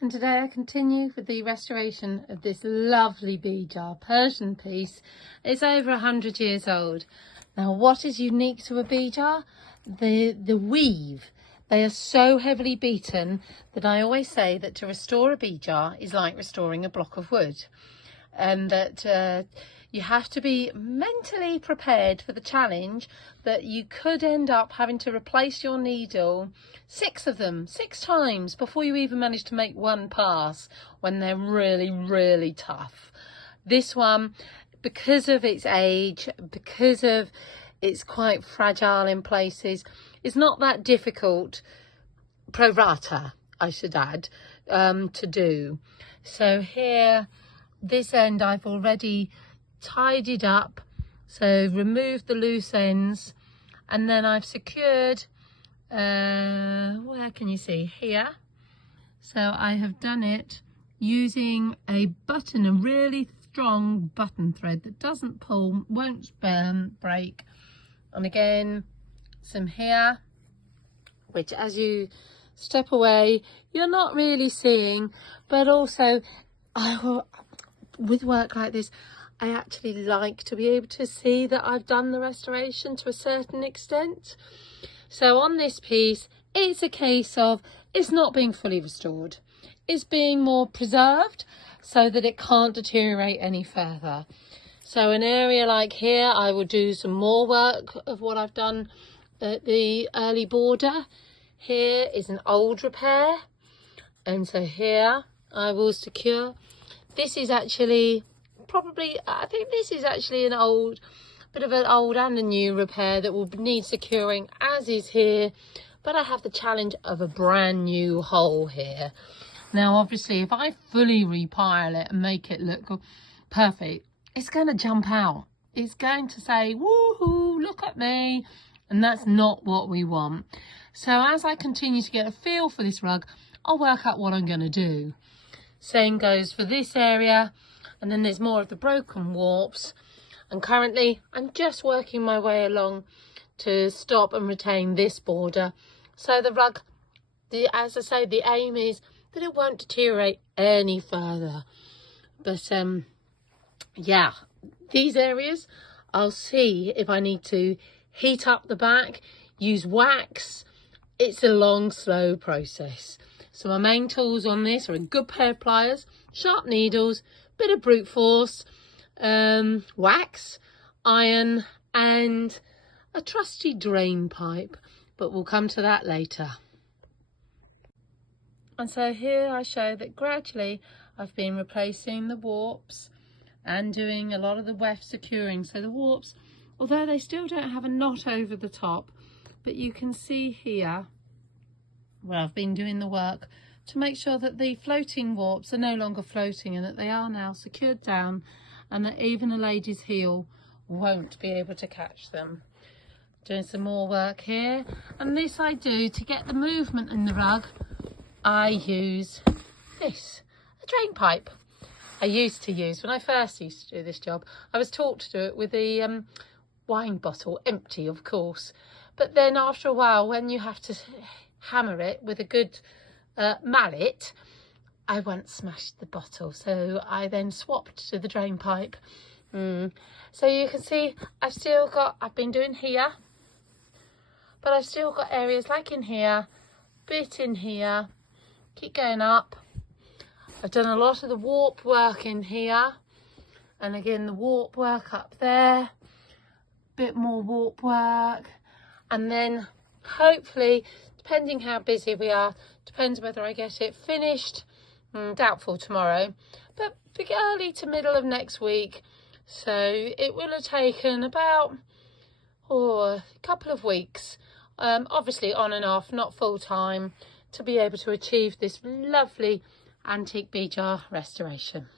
And today I continue with the restoration of this lovely Bidjar Persian piece. It's over 100 years old. Now, what is unique to a Bidjar? The weave. They are so heavily beaten that I always say that to restore a Bidjar is like restoring a block of wood, and that you have to be mentally prepared for the challenge that you could end up having to replace your needle 6 times before you even manage to make one pass when they're really tough. This one, because of its age, because of it's quite fragile in places, it's not that difficult, pro rata I should add, to do. So here, this end I've already tidied up, so removed the loose ends, and then I've secured where can you see here, so I have done it using a really strong button thread that doesn't pull, won't break, and again some here, which as you step away you're not really seeing, but also with work like this I actually like to be able to see that I've done the restoration to a certain extent. So on this piece, it's a case of it's not being fully restored. It's being more preserved so that it can't deteriorate any further. So an area like here, I will do some more work of what I've done at the early border. Here is an old repair. And so here I will secure. This is actually I think this is actually an old, bit of an old and a new repair that will need securing, as is here, but I have the challenge of a brand new hole here. Now obviously if I fully repile it and make it look perfect, it's going to jump out. It's going to say, woohoo, look at me, and that's not what we want. So as I continue to get a feel for this rug, I'll work out what I'm going to do. Same goes for this area. And then there's more of the broken warps, and currently I'm just working my way along to stop and retain this border. So the rug, as I say, the aim is that it won't deteriorate any further. But yeah, these areas I'll see if I need to heat up the back, use wax. It's a long, slow process. So my main tools on this are a good pair of pliers, sharp needles, bit of brute force, wax, iron, and a trusty drain pipe, but we'll come to that later. And so here I show that gradually I've been replacing the warps and doing a lot of the weft securing. So the warps, although they still don't have a knot over the top, but you can see here where I've been doing the work to make sure that the floating warps are no longer floating and that they are now secured down, and that even a lady's heel won't be able to catch them. Doing some more work here, and this I do to get the movement in the rug. I use this, a drain pipe. I used to use, when I first used to do this job, I was taught to do it with a wine bottle, empty of course, but then after a while when you have to hammer it with a good mallet, I once smashed the bottle, so I then swapped to the drain pipe. So you can see I've been doing here, but I've still got areas like in here, bit in here, keep going up. I've done a lot of the warp work in here, and again the warp work up there, bit more warp work, and then hopefully, depending how busy we are, depends whether I get it finished, doubtful tomorrow, but early to middle of next week. So it will have taken about a couple of weeks, obviously on and off, not full time, to be able to achieve this lovely antique Bidjar restoration.